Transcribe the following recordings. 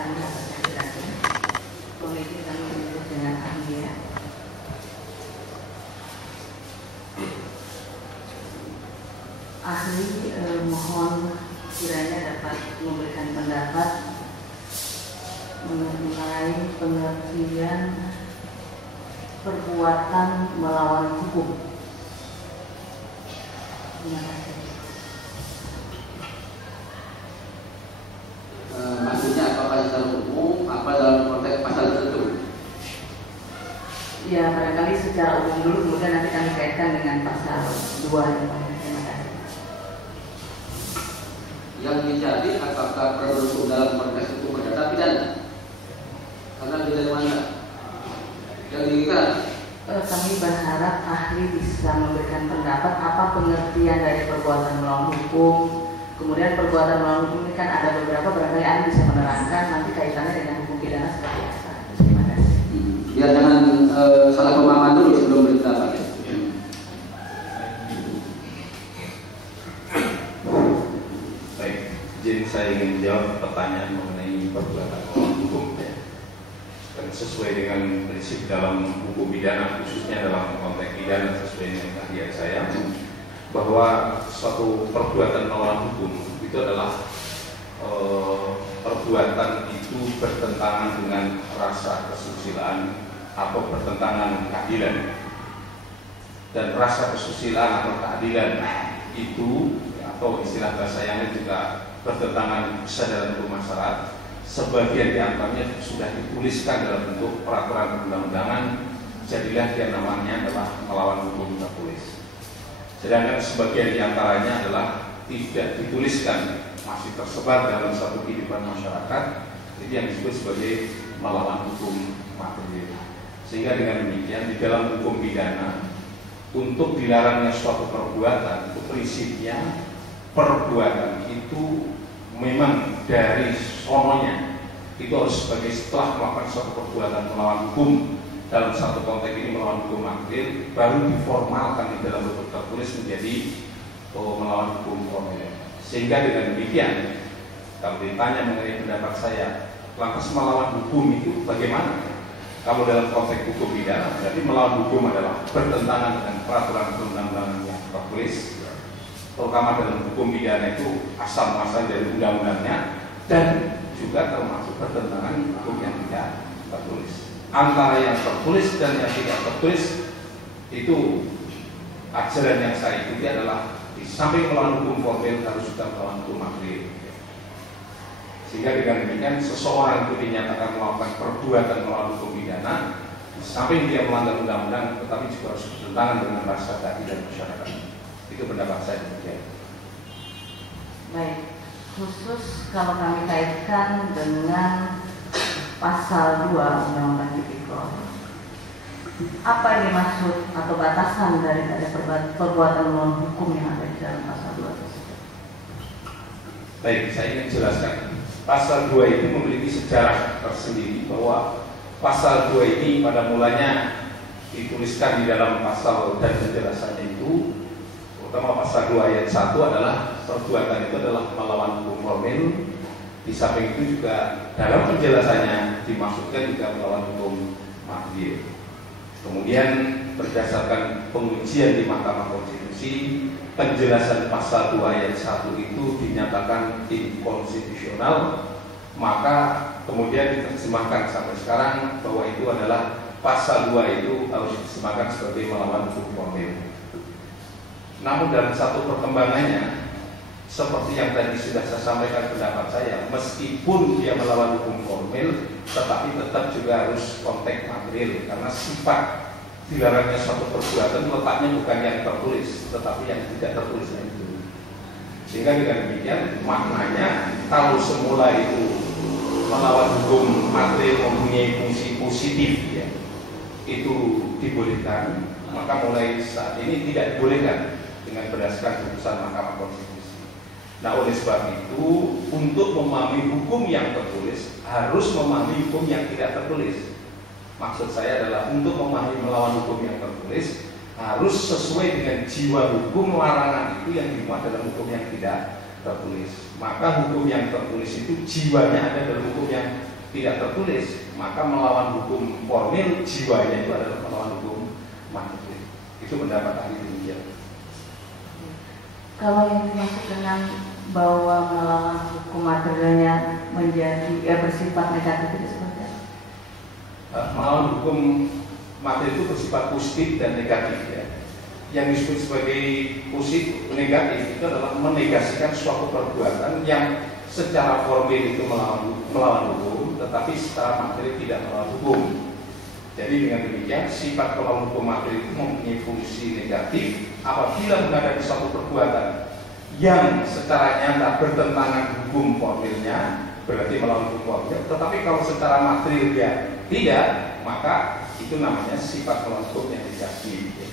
kami dapat saya jelaskan. Komisi kami menyebut dengan ahli ya. Ahli mohon kiranya dapat memberikan pendapat mengenai pengertian perbuatan melawan hukum. Terima kasih. Maksudnya apakah dalam umum, apa dalam konteks pasal tertentu? Ya, barangkali secara umum dulu, kemudian nanti kami kaitkan dengan pasal 2 ya, Pak. Terima kasih. Yang dicari apakah produk dalam konteks hukum perdata pidana? Karena beda mana? Yang diinginkan? Kami berharap ahli bisa memberikan pendapat apa pengertian dari perbuatan melawan hukum. Kemudian perbuatan melawan hukum ini kan ada beberapa, barangkali ahli bisa menerangkan nanti kaitannya dengan hukum pidana seperti apa. Terima kasih. Biar jangan salah pemahaman dulu sebelum berpendapat. Baik, jadi saya ingin menjawab pertanyaan mengenai perbuatan melawan hukum. Dan sesuai dengan prinsip dalam hukum pidana, khususnya dalam konteks pidana sesuai dengan kajian saya, bahwa suatu perbuatan melawan hukum itu adalah perbuatan itu bertentangan dengan rasa kesusilaan atau bertentangan keadilan. Dan rasa kesusilaan atau keadilan itu atau istilah bahasa yang juga bertentangan kesadaran hukum masyarakat. Sebagian di antaranya sudah dituliskan dalam bentuk peraturan perundang-undangan, jadilah dia namanya adalah melawan hukum tertulis. Sedangkan sebagian di antaranya adalah tidak dituliskan, masih tersebar dalam satu kehidupan masyarakat, itu yang disebut sebagai melawan hukum material. Sehingga dengan demikian di dalam hukum pidana, untuk dilarangnya suatu perbuatan, itu prinsipnya perbuatan itu memang dari sononya itu harus sebagai setelah melakukan suatu perbuatan melawan hukum, dalam satu konteks ini melawan hukum material, baru diformalkan di dalam bentuk tertulis menjadi melawan hukum formil. Sehingga dengan demikian, kalau ditanya mengenai pendapat saya, lantas melawan hukum itu bagaimana? Kalau dalam konteks hukum pidana, berarti melawan hukum adalah bertentangan dengan peraturan perundang-undangan yang tertulis, terutama dalam hukum pidana itu asal muasal dari undang-undangnya, dan juga termasuk pertentangan hukum yang tidak tertulis. Antara yang tertulis dan yang tidak tertulis itu ajaran yang saya ikuti adalah di samping melawan hukum formil harus juga melawan hukum material. Sehingga dengan demikian seseorang itu dinyatakan melakukan perbuatan melawan hukum pidana, di samping dia melanggar undang-undang, tetapi juga harus bertentangan dengan rasa keadilan masyarakat. Itu pendapat saya demikian. Baik, khusus kalau kami kaitkan dengan pasal 2 Undang-Undang Tipikor, apa yang dimaksud atau batasan daripada perbuatan melawan hukum yang ada di dalam pasal 2 tersebut? Baik, saya ingin jelaskan. Pasal 2 itu memiliki sejarah tersendiri, bahwa pasal 2 ini pada mulanya dituliskan di dalam pasal dan penjelasannya itu, terutama pasal 2 ayat 1 adalah perbuatan itu adalah melawan hukum formil. Di samping itu juga dalam penjelasannya dimaksudkan juga melawan hukum material. Kemudian berdasarkan pengujian di Mahkamah Konstitusi, penjelasan pasal 2 ayat 1 itu dinyatakan inkonstitusional, maka kemudian diterjemahkan sampai sekarang bahwa itu adalah pasal 2 itu harus diterjemahkan sebagai melawan hukum formil. Namun dalam satu perkembangannya, seperti yang tadi sudah saya sampaikan pendapat saya, meskipun dia melawan hukum formil, tetapi tetap juga harus konteks material, karena sifat dilarangnya suatu perbuatan letaknya bukan yang tertulis, tetapi yang tidak tertulisnya itu. Sehingga dengan demikian maknanya, kalau semula itu melawan hukum material mempunyai fungsi positif, ya, itu dibolehkan, maka mulai saat ini tidak dibolehkan dengan berdasarkan putusan Mahkamah Konstitusi. Nah, oleh sebab itu, untuk memahami hukum yang tertulis harus memahami hukum yang tidak tertulis. Maksud saya adalah untuk memahami melawan hukum yang tertulis harus sesuai dengan jiwa hukum larangan itu yang dimuat dalam hukum yang tidak tertulis. Maka hukum yang tertulis itu jiwanya ada dalam hukum yang tidak tertulis. Maka melawan hukum formil, jiwanya itu adalah melawan hukum material. Itu pendapat ahli demikian. Kalau yang dimaksud dengan bahwa melawan hukum materialnya menjadi bersifat negatif itu seperti apa? Melawan hukum materi itu bersifat positif dan negatif ya. Yang disebut sebagai positif negatif itu adalah menegasikan suatu perbuatan yang secara formil itu melawan hukum, tetapi secara materi tidak melawan hukum. Jadi dengan demikian sifat melawan hukum materi itu mempunyai fungsi negatif apabila menghadapi suatu perbuatan yang secara nyata bertentangan hukum formilnya, berarti melawan hukum formil. Tetapi kalau secara material dia tidak, maka itu namanya sifat melawan hukum yang negatif.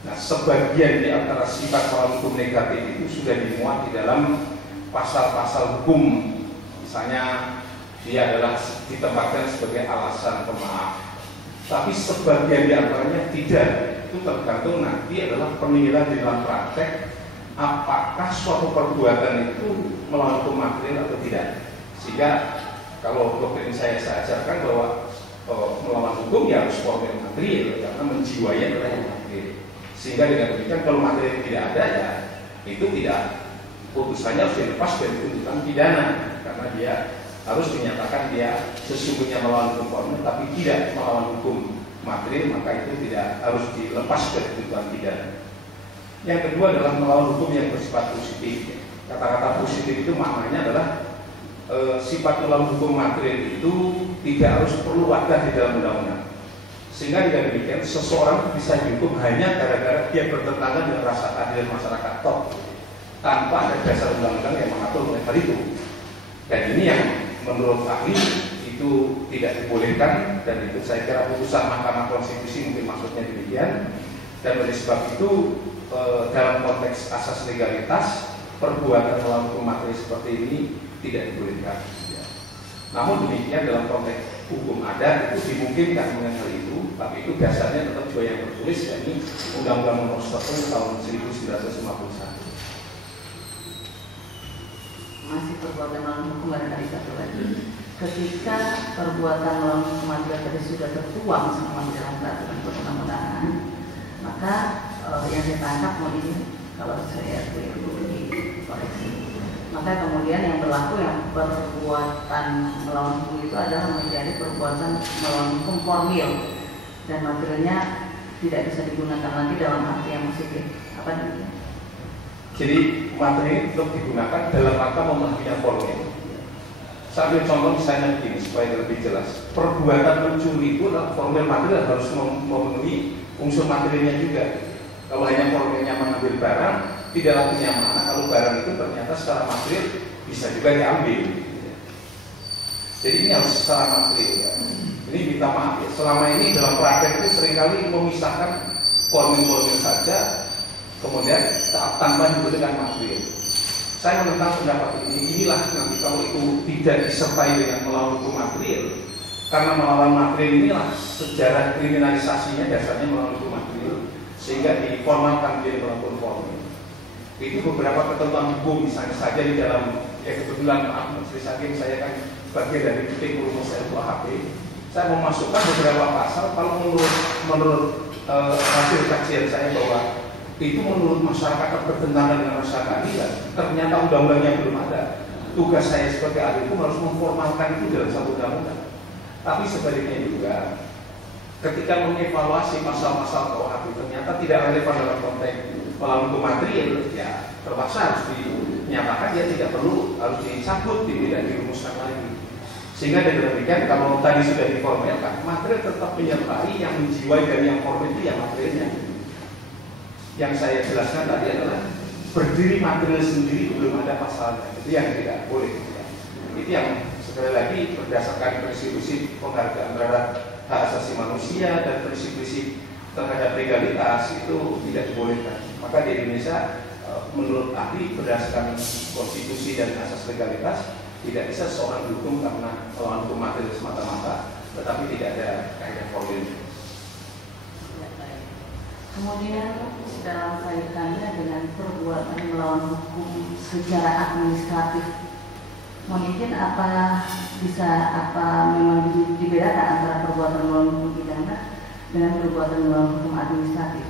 Nah, sebagian di antara sifat melawan hukum negatif itu sudah dimuat di dalam pasal-pasal hukum. Misalnya dia adalah ditempatkan sebagai alasan pemaaf. Tapi sebagian di antaranya tidak. Itu tergantung nanti adalah penilaian di dalam praktek apakah suatu perbuatan itu melawan hukum material atau tidak. Sehingga kalau doktrin saya ajarkan bahwa melawan hukum ya harus formil material karena menjiwai adalah yang material. Sehingga dengan demikian kalau material tidak ada ya itu tidak, putusannya harus dilepas dari tuntutan pidana karena dia harus dinyatakan dia sesungguhnya melawan hukum formil tapi tidak melawan hukum material, maka itu tidak harus dilepas dari tuntutan pidana. Yang kedua adalah melawan hukum yang bersifat positif. Kata-kata positif itu maknanya adalah sifat melawan hukum material itu tidak harus perlu ada di dalam undang-undang. Sehingga dengan demikian seseorang bisa dihukum hanya gara-gara dia bertentangan dengan rasa keadilan masyarakat tanpa ada dasar undang-undang yang mengatur mengenai hal itu. Dan ini yang menurut ahli itu tidak dibolehkan, dan itu saya kira putusan Mahkamah Konstitusi mungkin maksudnya demikian. Dan oleh sebab itu dalam konteks asas legalitas perbuatan melawan hukum materi seperti ini tidak dibolehkan. Namun demikian dalam konteks hukum adat itu dimungkinkan dengan hal itu, tapi itu dasarnya tetap juga yang tertulis, yakni Undang-Undang Nomor 1 Tahun 1951. Masih perbuatan melawan hukum ada tadi satu lagi. Ketika perbuatan melawan hukum material tadi sudah tertuang semua di dalam peraturan perundang-undangan, maka yang saya tangkap ini kalau saya dikoreksi, maka kemudian yang berlaku yang perbuatan melawan hukum itu adalah menjadi perbuatan melawan hukum formil dan materialnya tidak bisa digunakan lagi dalam arti yang positif. Apa demikian? Jadi materi tetap digunakan dalam rangka memenuhi formil. Sambil contoh misalnya begini supaya lebih jelas. Perbuatan mencuri itu adalah formil material harus memenuhi unsur materialnya juga. Kalau hanya formilnya mengambil barang, tidaklah punya makna kalau barang itu ternyata secara material bisa juga diambil. Jadi ini harus secara material ya. Ini minta maaf ya, selama ini dalam praktek itu seringkali memisahkan formil-formil saja, kemudian tanpa diberikan material. Saya menentang pendapat ini. Inilah nanti kalau itu tidak disertai dengan melawan hukum material, karena melawan material inilah sejarah kriminalisasinya dasarnya melawan hukum material, sehingga diformalkan menjadi melawan formil. Itu beberapa ketentuan hukum, misalnya saja di dalam kebetulan maaf Majelis Hakim saya kan bagian dari titik rumus RKUHP. Saya memasukkan beberapa pasal kalau menurut hasil kajian saya bahwa itu menurut masyarakat bertentangan dengan rasa keadilan. Ternyata undang-undangnya belum ada. Tugas saya sebagai ahli hukum harus memformalkan itu dalam satu undang-undang. Tapi sebaliknya juga, ketika mengevaluasi pasal-pasal KUHP ternyata tidak relevan dalam konteks melawan hukum material, ya terpaksa harus dinyatakan ya tidak perlu, harus dicabut, tidak dirumuskan lagi. Sehingga dengan demikian kalau tadi sudah diformalkan, material tetap menyertai yang menjiwai dari yang formal itu yang materialnya. Yang saya jelaskan tadi adalah berdiri material sendiri belum ada pasalnya, itu yang tidak boleh. Itu yang sekali lagi berdasarkan prinsip-prinsip penghargaan terhadap hak asasi manusia dan prinsip-prinsip terhadap legalitas itu tidak dibolehkan. Maka di Indonesia menurut ahli berdasarkan konstitusi dan asas legalitas tidak bisa seorang dihukum karena melawan hukum material semata-mata, tetapi tidak ada kaidah formil. Kemudian dalam kaitannya dengan perbuatan melawan hukum secara administratif, mohon izin apa memang dibedakan antara perbuatan melawan hukum pidana dengan perbuatan melawan hukum administratif?